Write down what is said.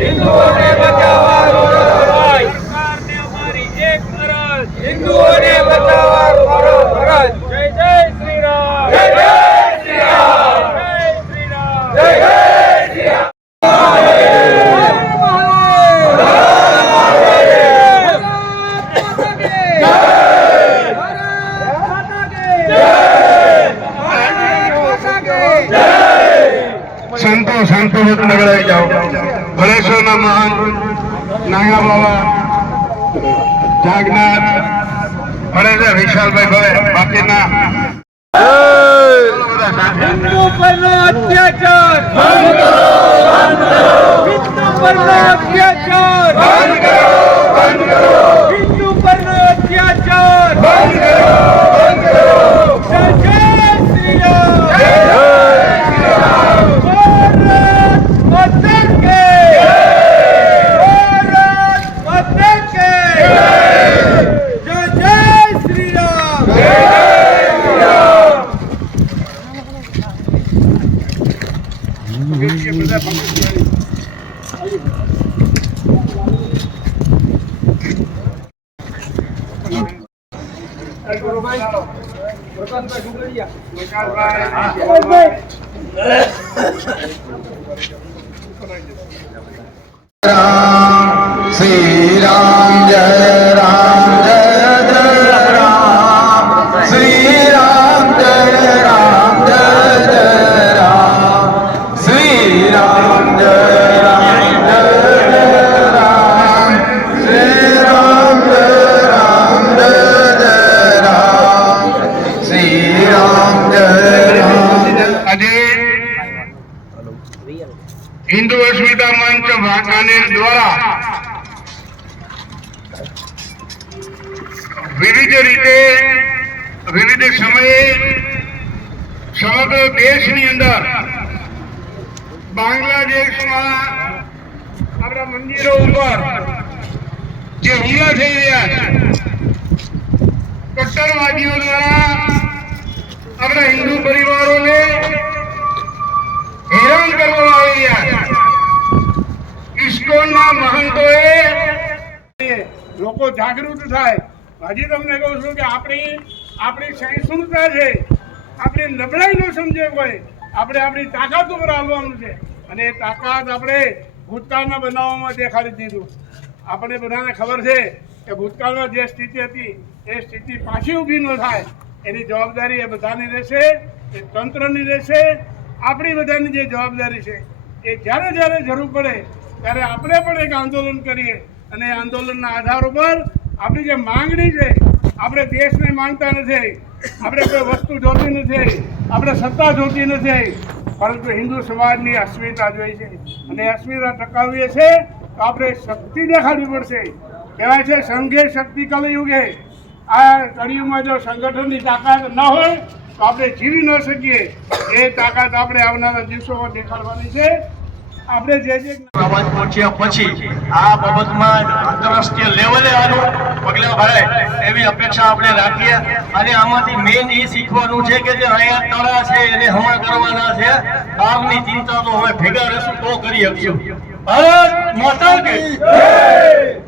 હિન્દુઓને બચાવવા સરકારને અમારી એક અરજ, હિન્દુઓને બચાવવા અમારો ફરજ. જય જય શ્રી રામ, જય જય શ્રી રામ, જય શ્રી રામ, જય જય શ્રી રામ. संतो संतो नगर जाओ भलेश्वर महान नागा बाबा जागनाथ भले विशाल भाई भले बाकी ना हिंदू पर अत्याचार बंद करो, हिंदू पर अत्याचार बंद करो, हिंदू पर अत्याचार बंद करो. जय जय श्री राम, जय श्री राम. भारत माता की भारत माता की जय जय श्री राम, जय श्री राम. श्री राम जय राम जय जय राम श्री राम जय राम जय जय राम श्री राम जय राम जय जय राम श्री राम जय राम जय जय राम श्री राम जय राम. આજે हिंदू अस्मिता मंच वाकानेर द्वारा विविध रीते विविध समये समग्र देशनी अंदर बांग्लादेशમાં આપણા મંદિરો ઉપર જે હુમલા થઈ રહ્યા છે કટ્ટરવાદીઓ દ્વારા આપણા હિન્દુ પરિવારોને હેરાન કરવામાં આવી રહ્યા છે. ઇસ્કોનના મહંતોએ લોકો જાગૃત થાય. હજી તમને કહું છું કે આપણી સહિષ્ણુતા છે, આપણી નબળાઈ ન સમજે કોઈ. આપણે આપણી તાકાત ઉપર આવવાનું છે અને એ તાકાત આપણે ભૂતકાળના બનાવોમાં દેખાડી દીધું. આપણે બધાને ખબર છે કે ભૂતકાળમાં જે સ્થિતિ હતી એ સ્થિતિ પાછી ઊભી ન થાય એની જવાબદારી એ બધાની રહેશે, એ તંત્રની રહેશે. આપણી બધાની જે જવાબદારી છે એ જ્યારે જ્યારે જરૂર પડે ત્યારે આપણે પણ એક આંદોલન કરીએ અને એ આંદોલનના આધાર ઉપર આપણી જે માંગણી છે, આપણે દેશને માંગતા નથી, આપણે કોઈ વસ્તુ જોતી નથી, આપણે સત્તા જોતી નથી, પરંતુ હિન્દુ સમાજની અસ્મિતા જોઈ છે અને અસ્મિતા ટકાવવી છે તો આપણે શક્તિ દેખાડવી પડશે. કહેવાય છે સંઘે શક્તિ કલયુગે. આ કળિયુગમાં જો સંગઠનની તાકાત ન હોય તો આપણે જીવી ન શકીએ. એ તાકાત આપણે આવનારા દિવસોમાં દેખાડવાની છે. આપણે જે અવાજ પહોંચ્યા પછી આ બાબતમાં આંતરરાષ્ટ્રીય લેવલે આનું પગલાં ભરાય એવી અપેક્ષા આપણે રાખીએ અને આમાંથી મેઇન એ શીખવાનું છે કે જે અહીંયા તળા છે એને હમણાં કરવાના છે. આગની ચિંતા તો હવે ભેગા રહેશું તો કરી શકશું. ભારત માતા કી જય.